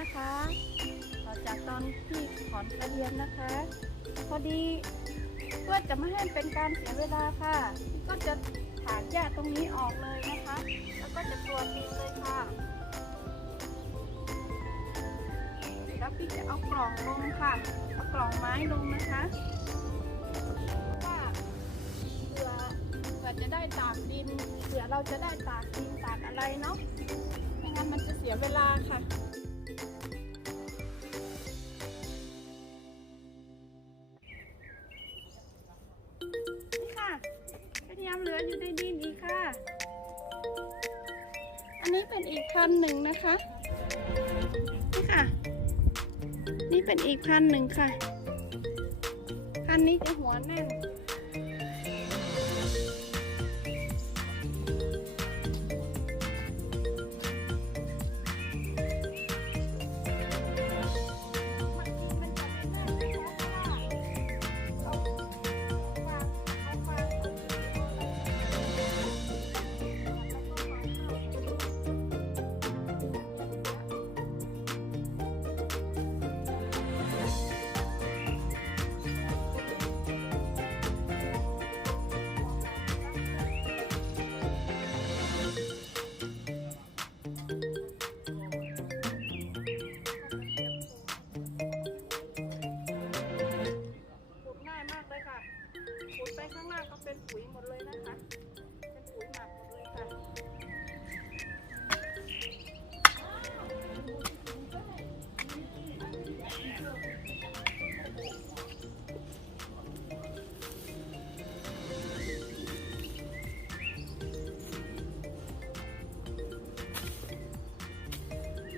นะคะต่อจากตอนที่ถอนกระเทียมนะคะ พอดีเพื่อจะไม่ให้เป็นการเสียเวลาค่ะก็จะถางหญ้าตรงนี้ออกเลยนะคะ แล้วก็จะกรวดดินเลยค่ะแล้วพี่จะเอากล่องลงค่ะเอากล่องไม้ลงนะคะว่าเผื่อจะได้ตากดินเผื่อเราจะได้ตากดินตากอะไรเนาะไม่งั้นมันจะเสียเวลาค่ะนี่ค่ะกระเทียมเหลืออยู่ในดินอีกค่ะอันนี้เป็นอีกพันหนึ่งนะคะนี่ค่ะนี่เป็นอีกพันหนึ่งค่ะพันนี้จะหัวแน่นขุดไปข้างล่างก็เป็นปุ๋ยหมดเลยนะคะเป็นปุ๋ยหมักหมดเลยค่ะ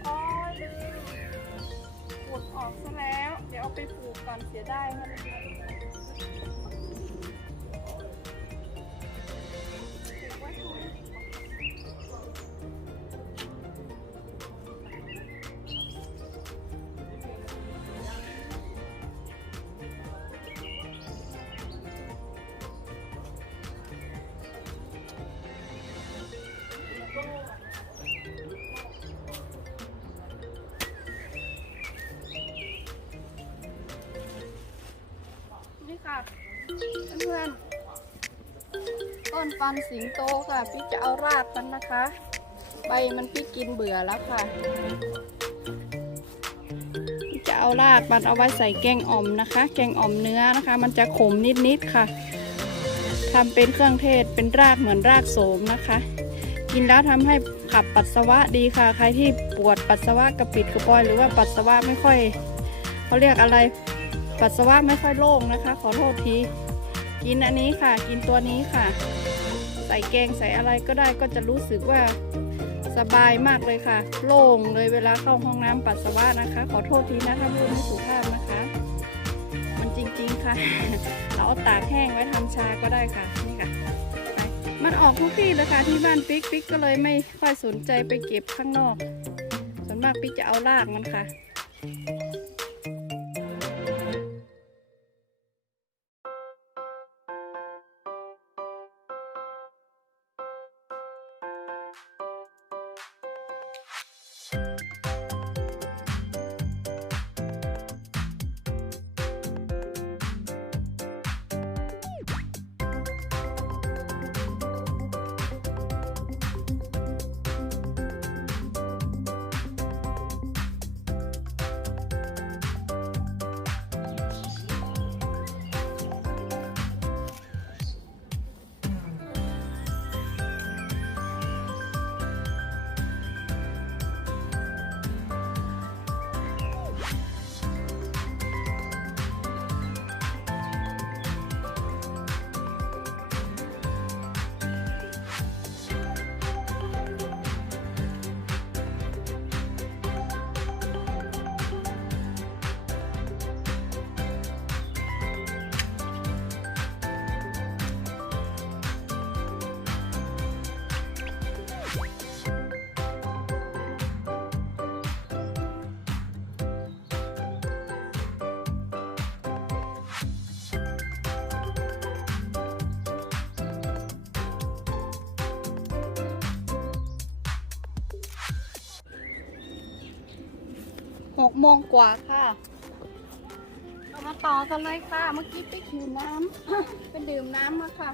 อ๋อลืมขุดออกซะแล้วเดี๋ยวเอาไปปลูกก่อนเสียดายค่ะนี่ค่ะเพื่อนๆต้นปันสิงโตค่ะพี่จะเอารากมันนะคะใบมันพี่กินเบื่อแล้วค่ะพี่จะเอารากมันเอาไว้ใส่แกงอ่อมนะคะแกงอ่อมเนื้อนะคะมันจะขมนิดๆค่ะทำเป็นเครื่องเทศเป็นรากเหมือนรากโสมนะคะกินแล้วทำให้ขับปัสสาวะดีค่ะใครที่ปวดปัสสาวะกระปิดกระปอยหรือว่าปัสสาวะไม่ค่อยเขาเรียกอะไรปัสสาวะไม่ค่อยโล่งนะคะขอโทษทีกินอันนี้ค่ะกินตัวนี้ค่ะใส่แกงใส่อะไรก็ได้ก็จะรู้สึกว่าสบายมากเลยค่ะโล่งเลยเวลาเข้าห้องน้ำปัสสาวะนะคะขอโทษทีนะถ้าพูดไม่สุภาพนะคะมันจริงๆค่ะเราเอาตากแห้งไว้ทำชาก็ได้ค่ะนี่ค่ะไปมันออกทุกที่เลยค่ะที่บ้านปิ๊กก็เลยไม่ค่อยสนใจไปเก็บข้างนอกส่วนมากปิ๊กจะเอารากมันค่ะ 6 โมงกว่าค่ะเรามาต่อกันเลยค่ะเมื่อกี้ไปดื่มน้ำ ไปดื่มน้ำมาค่ะ